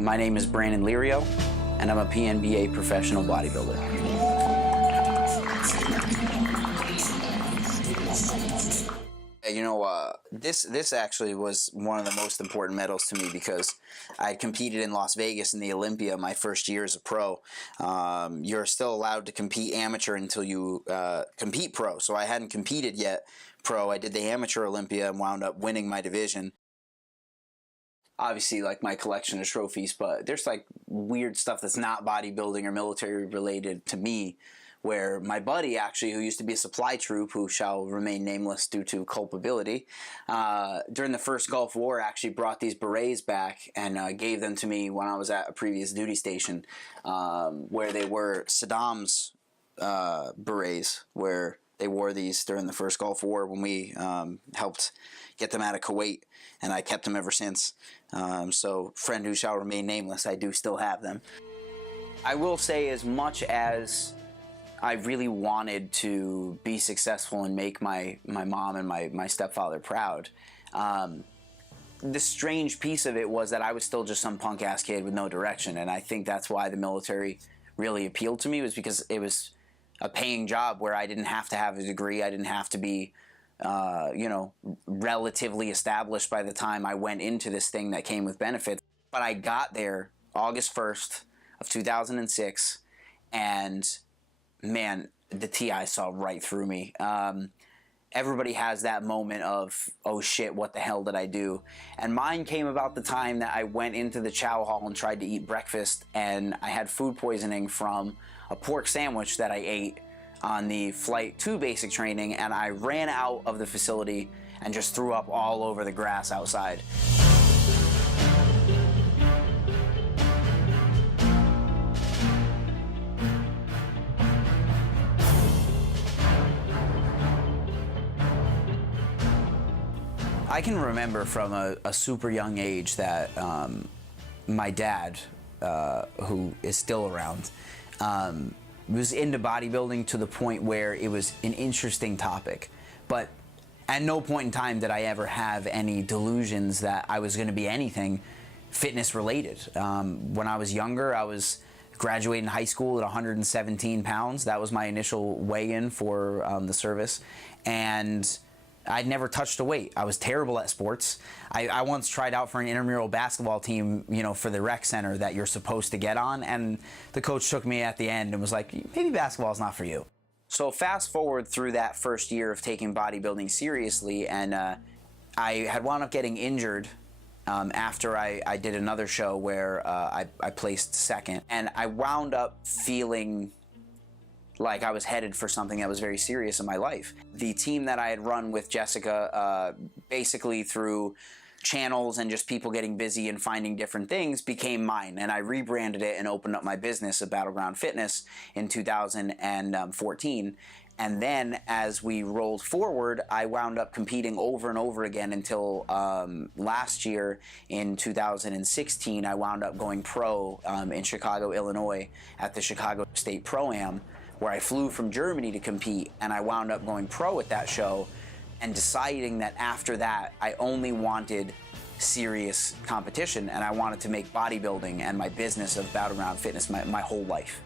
My name is Brandon Lirio, and I'm a PNBA professional bodybuilder. You know, this actually was one of the most important medals to me because I competed in Las Vegas in the Olympia my first year as a pro. You're still allowed to compete amateur until you compete pro. So I hadn't competed yet pro. I did the amateur Olympia and wound up winning my division. Obviously, like my collection of trophies, but there's like weird stuff that's not bodybuilding or military related to me, where my buddy actually, who used to be a supply troop, who shall remain nameless due to culpability, during the first Gulf War actually brought these berets back and gave them to me when I was at a previous duty station, where they were Saddam's berets, where they wore these during the first Gulf War when we helped get them out of Kuwait, and I kept them ever since. So, friend who shall remain nameless, I do still have them. I will say, as much as I really wanted to be successful and make my mom and my stepfather proud, the strange piece of it was that I was still just some punk-ass kid with no direction, and I think that's why the military really appealed to me, was because it was a paying job where I didn't have to have a degree, I didn't have to be you know, relatively established by the time I went into this thing that came with benefits. But I got there August 1st of 2006, and man, the TI saw right through me. Everybody has that moment of, oh shit, what the hell did I do? And mine came about the time that I went into the chow hall and tried to eat breakfast, and I had food poisoning from a pork sandwich that I ate on the flight to basic training, and I ran out of the facility and just threw up all over the grass outside. I can remember from a super young age that my dad, who is still around, was into bodybuilding to the point where it was an interesting topic. But at no point in time did I ever have any delusions that I was going to be anything fitness related. When I was younger, I was graduating high school at 117 pounds. That was my initial weigh-in for the service. And I'd never touched a weight. I was terrible at sports. I once tried out for an intramural basketball team, you know, for the rec center that you're supposed to get on, and the coach took me at the end and was like, maybe basketball's not for you. So fast forward through that first year of taking bodybuilding seriously, and I had wound up getting injured after I did another show where I placed second, and I wound up feeling like I was headed for something that was very serious in my life. The team that I had run with Jessica, basically through channels and just people getting busy and finding different things, became mine, and I rebranded it and opened up my business of Battleground Fitness in 2014. And then as we rolled forward, I wound up competing over and over again until last year in 2016, I wound up going pro in Chicago, Illinois at the Chicago State Pro-Am, where I flew from Germany to compete, and I wound up going pro at that show and deciding that after that, I only wanted serious competition, and I wanted to make bodybuilding and my business of Battleground Fitness my whole life.